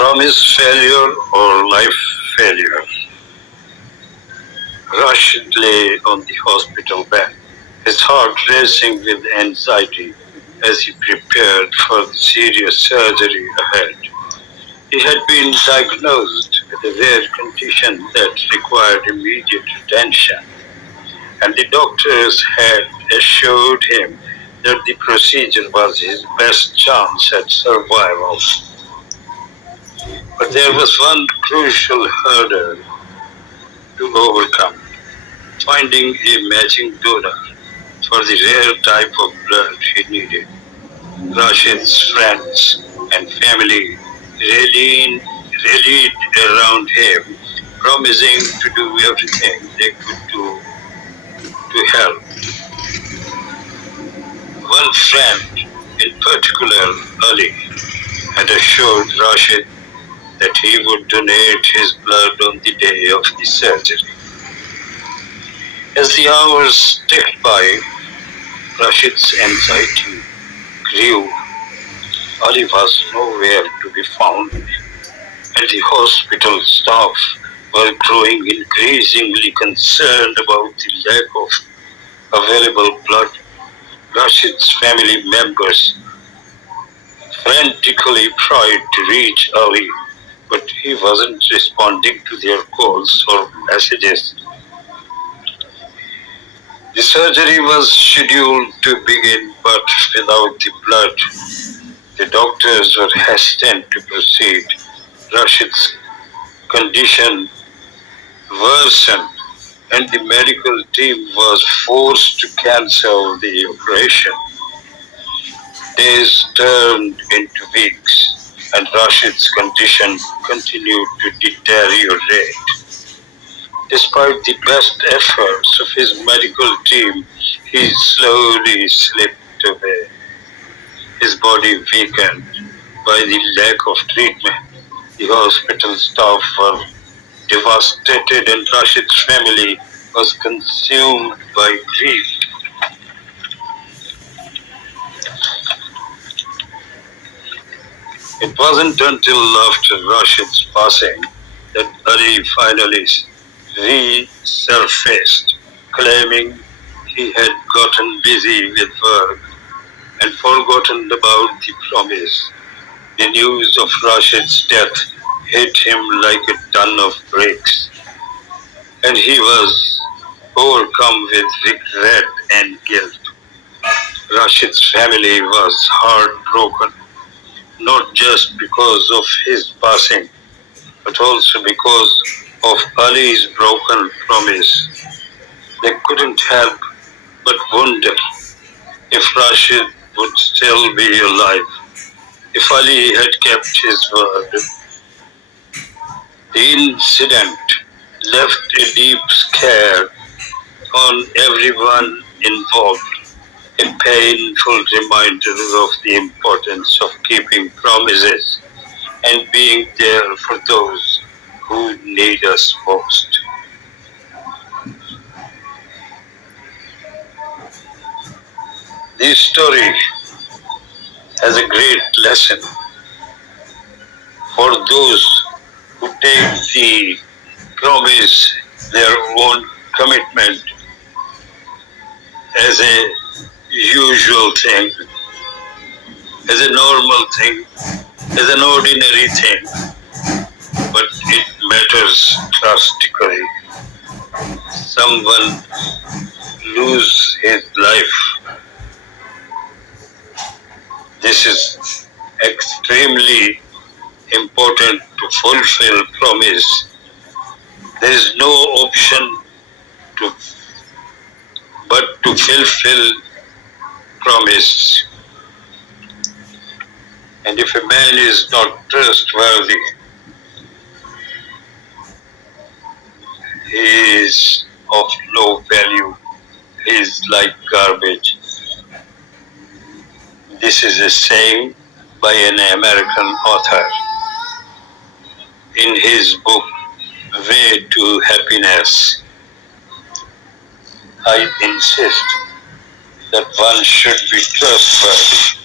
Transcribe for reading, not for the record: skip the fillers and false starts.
Promise failure or life failure. Rashid lay on the hospital bed, his heart racing with anxiety as he prepared for the serious surgery ahead. He had been diagnosed with a rare condition that required immediate attention, and the doctors had assured him that the procedure was his best chance at survival. But there was one crucial hurdle to overcome: finding a matching donor for the rare type of blood he needed. Rashid's friends and family rallied around him, promising to do everything they could do to help. One friend in particular, Ali, had assured Rashid that he would donate his blood on the day of the surgery. As the hours ticked by, Rashid's anxiety grew. Ali was nowhere to be found, and the hospital staff were growing increasingly concerned about the lack of available blood. Rashid's family members frantically tried to reach Ali, but he wasn't responding to their calls or messages. The surgery was scheduled to begin, but without the blood, the doctors were hesitant to proceed. Rashid's condition worsened, and the medical team was forced to cancel the operation. Days turned into weeks, and Rashid's condition continued to deteriorate. Despite the best efforts of his medical team, he slowly slipped away. His body weakened by the lack of treatment. The hospital staff were devastated, and Rashid's family was consumed by grief. It wasn't until after Rashid's passing that Ali finally resurfaced, claiming he had gotten busy with work and forgotten about the promise. The news of Rashid's death hit him like a ton of bricks, and he was overcome with regret and guilt. Rashid's family was heartbroken, not just because of his passing, but also because of Ali's broken promise. They couldn't help but wonder if Rashid would still be alive, if Ali had kept his word. The incident left a deep scare on everyone involved, a painful reminder of the importance of keeping promises and being there for those who need us most. This story has a great lesson for those who take the promise, their own commitment, as a usual thing, as a normal thing, as an ordinary thing, but it matters drastically. Someone lose his life. This is extremely important to fulfill promise. There is no option but to fulfill promise. And if a man is not trustworthy, he is of no value. He is like garbage. This is a saying by an American author in his book, Way to Happiness. I insist that one should be trustworthy.